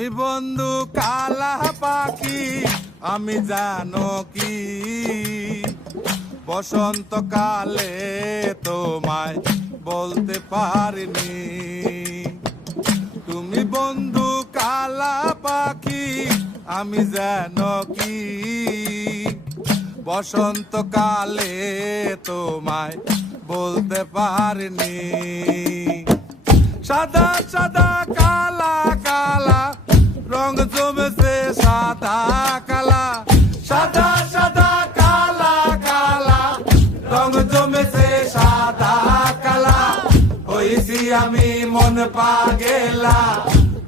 তুমি বন্ধু কালা পাখি আমি জানো কি বসন্তকালে তোমায় বলতে পারিনি। তুমি বন্ধু কালা পাখি আমি জানো কি বসন্তকালে তোমায় বলতে পারিনি। সাদা সাদা কালা কালা রং জমেছে সাদা কালা, সাদা সাদা কালা কালা রং জমেছে সাদা কালা। হইছি আমি মন পাগেলা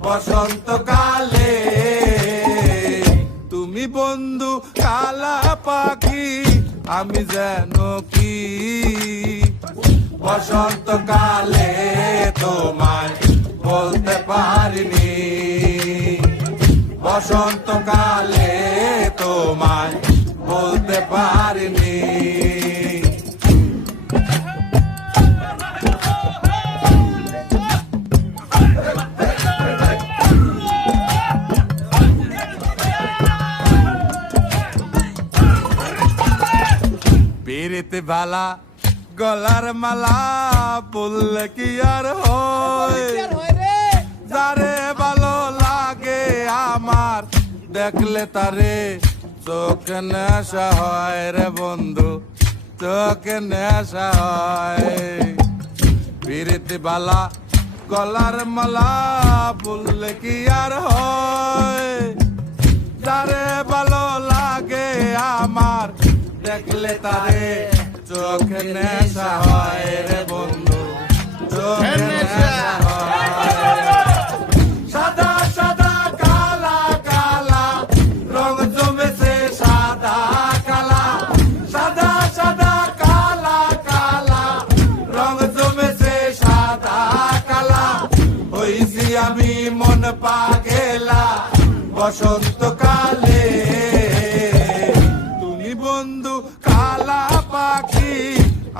বসন্তকালে। তুমি বন্ধু কালা পাখি আমি যেন কি বসন্তকালে তোমায় বলতে পারিনি। বসন্তকালে তোমায় বলতে পারিনি। পিরিতে বালা গলার মালা বললে কি আর হয়, যারে ভালো লাগে আমার দেখলে তারে চোখে নেশা হয় রে বন্ধু, চোখে নেশা হয়। পিরিতে বালা গলার মালা বললে কি আর হয়, যারে ভালো লাগে আমার দেখলে তারে চোখে নেশা হয় রে বন্ধু, চোখে নেশা হয়। সাদা সাদা কালা কালা রং জমেছে সাদা কালা, সাদা সাদা কালা কালা রং জমেছে সাদা কালা। হইছি আমি মন পাগেলা বসন্তকালে। তুমি বন্ধু কালা পাখি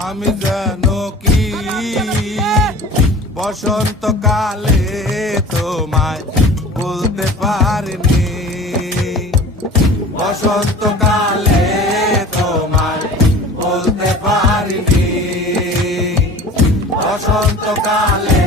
আমি জানো কি বসন্তকালে তোমায় বলতে পারিনি। বসন্তকালে তোমায় বলতে পারিনি। বসন্তকালে